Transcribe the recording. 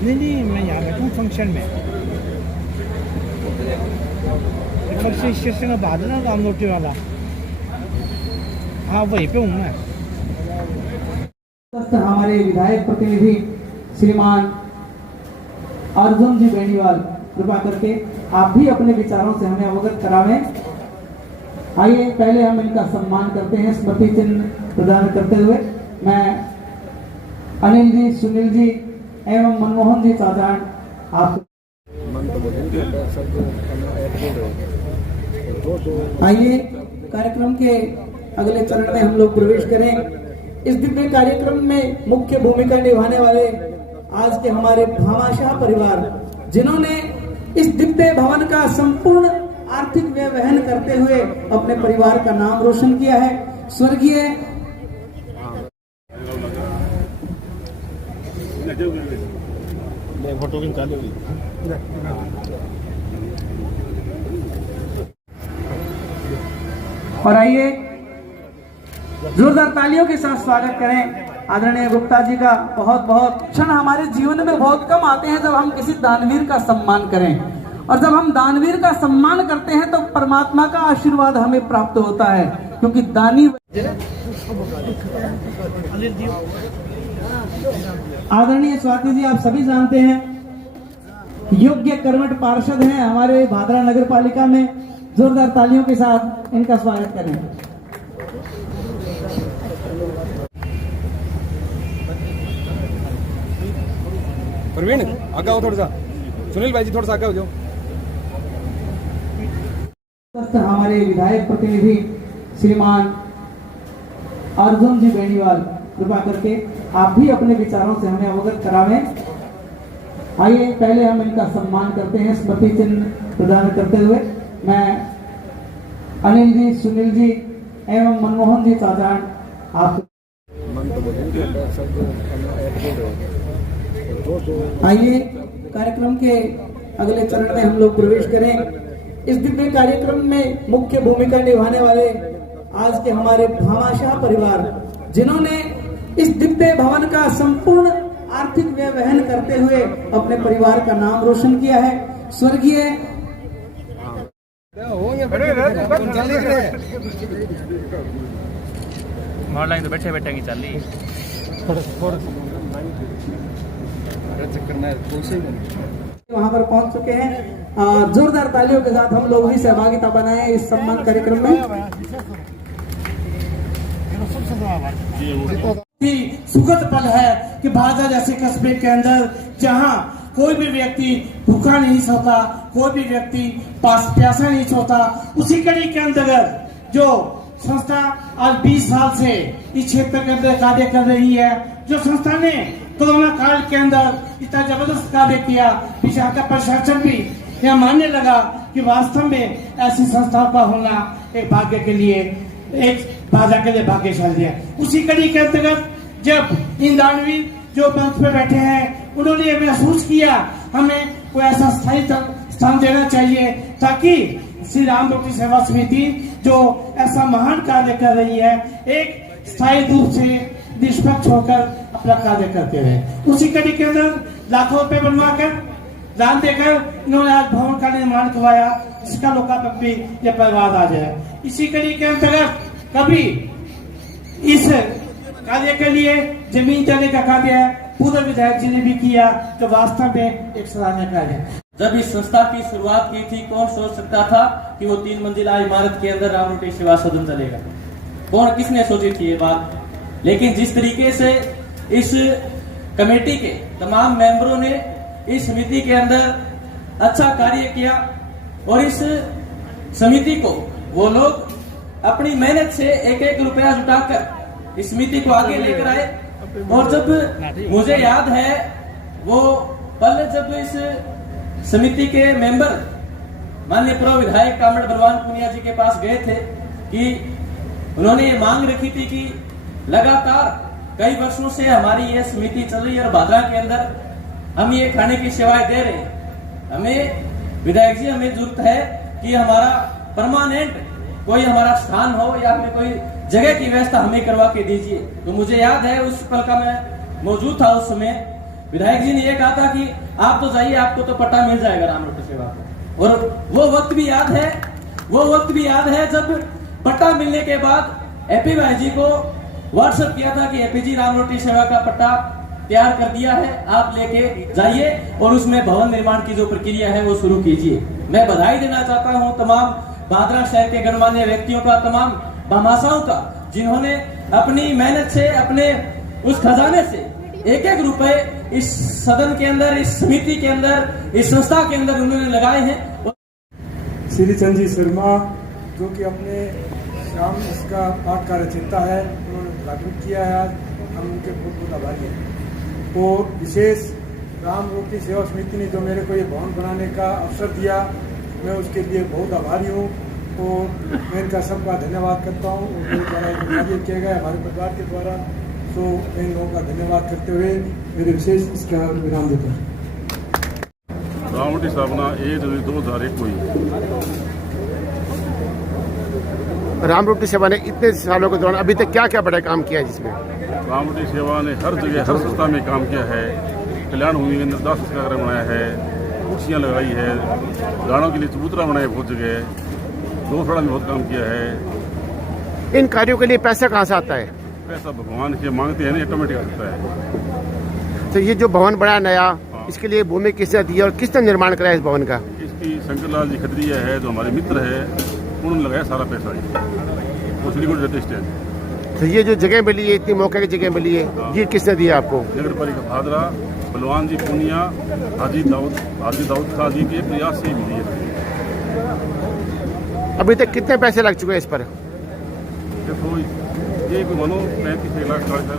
नहीं, मैं यहाँ बैठा हूँ फंक्शन में। फंक्शन स्टेशन में बाद ना राम रोटी वाला, हाँ वहीं पे हूँ मैं। हमारे विधायक प्रतिनिधि श्रीमान अर्जुन जी बेनीवाल, कृपा करके आप भी अपने विचारों से हमें अवगत करावें। आइए पहले हम इनका सम्मान करते हैं स्मृति चिन्ह प्रदान करते हुए। मैं अनिल जी, सुनील जी एवं मनमोहन जी चाचान आप आइए कार्यक्रम के अगले चरण में हम लोग प्रवेश करें। इस दिव्य कार्यक्रम में मुख्य भूमिका निभाने वाले आज के हमारे भामाशाह परिवार, जिन्होंने इस दिव्य भवन का संपूर्ण आर्थिक व्यय वहन करते हुए अपने परिवार का नाम रोशन किया है। स्वर्गीय और आइए जोरदार तालियों के साथ स्वागत करें आदरणीय गुप्ता जी का। बहुत बहुत क्षण हमारे जीवन में बहुत कम आते हैं जब हम किसी दानवीर का सम्मान करें, और जब हम दानवीर का सम्मान करते हैं तो परमात्मा का आशीर्वाद हमें प्राप्त होता है, क्योंकि दानी आदरणीय स्वाति जी, आप सभी जानते हैं योग्य कर्मठ पार्षद हैं हमारे भादरा नगर पालिका में। जोरदार तालियों के साथ इनका स्वागत करें। प्रवीण आगे आओ, थोड़ा सा सुनील भाई जी थोड़ा सा आगे हो जाओ। हमारे विधायक प्रतिनिधि श्रीमान अर्जुन जी बेनीवाल, कृपा करके आप भी अपने विचारों से हमें अवगत करावें। आइए पहले हम इनका सम्मान करते हैं स्मृति चिन्ह प्रदान करते हुए। मैं अनिल जी, सुनील जी एवं मनमोहन जी चाचान आप आइए कार्यक्रम के अगले चरण में हम लोग प्रवेश करें। इस दिव्य कार्यक्रम में मुख्य भूमिका निभाने वाले आज के हमारे भामाशाह परिवार, जिन्होंने इस दिव्य भवन का संपूर्ण आर्थिक व्यय वहन करते हुए अपने परिवार का नाम रोशन किया है। स्वर्गीय लाइन तो बैठे बैठे चल रही वहां पर पहुंच चुके हैं। जोरदार तालियों के साथ हम लोग भी सहभागिता बनाए इस सम्मान कार्यक्रम में। सुखद पल है कि भादरा जैसे कस्बे के अंदर जहां कोई भी व्यक्ति भूखा नहीं सोता, कोई भी व्यक्ति प्यासा नहीं सोता, उसी कड़ी के अंतर्गत जो संस्था आज 20 साल से इस क्षेत्र के अंदर कार्य कर रही है, जो संस्था ने कोरोना काल के अंदर इतना जबरदस्त कार्य किया, विशाखा का प्रशासन भी यह मानने लगा कि वास्तव में ऐसी संस्थाओं का होना एक भाग्य के लिए, एक भाषा के लिए भाग्यशाली है। उसी कड़ी के अंतर्गत जब इन दानवीर जो मंच पे बैठे हैं, उन्होंने ये महसूस किया हमें कोई ऐसा स्थायी स्थान देना चाहिए ताकि श्री राम रोटी सेवा समिति जो ऐसा महान कार्य कर रही है, एक स्थायी रूप से निष्पक्ष होकर अपना कार्य करते रहे। उसी कड़ी के अंदर लाखों रुपए बनवा कर दान देकर इन्होंने आज भवन का निर्माण करवाया। जिसका लोकार्पण भी ये परिवार आ जाए। इसी कड़ी के अंतर्गत कभी इस कार्य के लिए जमीन देने का कार्य पूर्व विधायक जी ने भी किया, तो वास्तव में एक सराहनीय कार्य है। जब इस संस्था की शुरुआत की थी, कौन सोच सकता था कि वो 3 मंजिला इमारत के अंदर रामरोटी सेवा सदन चलेगा? कौन, किसने सोची थी ये बात? लेकिन जिस तरीके से इस कमेटी के तमाम मेंबरों ने इस समिति के अंदर अच्छा कार्य किया और इस समिति को वो लोग अपनी मेहनत से एक एक रुपया जुटाकर इस समिति को आगे लेकर आए। और जब मुझे याद है वो पल जब इस समिति के मेंबर माननीय पूर्व विधायक कामड़ बलवान पुनिया जी के पास गए थे कि उन्होंने ये मांग रखी थी कि लगातार कई वर्षों से हमारी ये समिति चल रही है और भादरा के अंदर हम ये खाने की सेवाएं दे रहे हैं। हमें विधायक जी, हमें जरूरत है कि हमारा परमानेंट कोई हमारा स्थान हो या फिर कोई जगह की व्यवस्था हमें करवा के दीजिए। तो मुझे याद है उस पल का मैं मौजूद था उस समय। विधायक जी ने यह कहा था कि आप तो जाइए, आपको तो पट्टा मिल जाएगा रामरोटी सेवा को। और वो वक्त भी याद है जब पट्टा मिलने के बाद एपी भाई जी को व्हाट्सएप किया था कि एपी जी रामरोटी सेवा का पट्टा तैयार कर दिया है, आप लेके जाइए और उसमें भवन निर्माण की जो प्रक्रिया है वो शुरू कीजिए। मैं बधाई देना चाहता हूं तमाम भादरा शहर के गणमान्य व्यक्तियों का, तमाम भामाशाहों का, जिन्होंने अपनी मेहनत से, अपने उस खजाने से एक एक रुपए इस सदन के अंदर, इस समिति के अंदर, इस संस्था के अंदर उन्होंने लगाए हैं। श्री चंद जी शर्मा जो कि अपने शाम इसका पाठ का रचयिता है, उन्होंने उद्घाटन किया है आज, हम उनके बहुत बहुत आभारी हैं। तो विशेष राम रोटी सेवा समिति ने जो मेरे को ये भवन बनाने का अवसर दिया, मैं उसके लिए बहुत आभारी हूँ और मैं इनका सबका धन्यवाद करता हूँ। और मेरे द्वारा एक कार्य किया गया हमारे परिवार के द्वारा, तो मैं इन लोगों का धन्यवाद करते हुए मेरे विशेष इसका विराम देता हूँ। राम रोटी स्थापना 1 जनवरी 2001 हुई। राम रोटी सेवा ने इतने सालों के दौरान अभी तक क्या क्या बड़ा काम किया है जिसमें? राम रोटी सेवा ने हर जगह, हर संस्था में काम किया है। कल्याण भूमि के अंदर 10 संस्कार बनाया है, कुर्सियाँ लगाई है, गाड़ों के लिए चबूतरा बनाया बहुत जगह, गौशाला में बहुत काम किया है। इन कार्यों के लिए पैसा कहाँ से आता है? पैसा भगवान से मांगते हैं ना, ऑटोमेटिक आता है। तो ये जो भवन बना नया, इसके लिए भूमि किसने दी और किसने निर्माण कराया इस भवन का? इसकी शंकरलाल जी खत्रिया है जो हमारे मित्र है, उन्होंने लगाया सारा पैसा वो सिलीगुड़ी रहते स्टैंड। तो ये जो जगह मिली है, इतनी मौके की जगह मिली है, ये किसने दिया आपको? नगर पालिका भादरा, बलवान जी पुनिया, हाजी दाऊद खान जी के प्रयास से मिली है। अभी तक कितने पैसे लग चुके हैं इस पर? देखो ये कोई मानो 35 लाख 40 लाख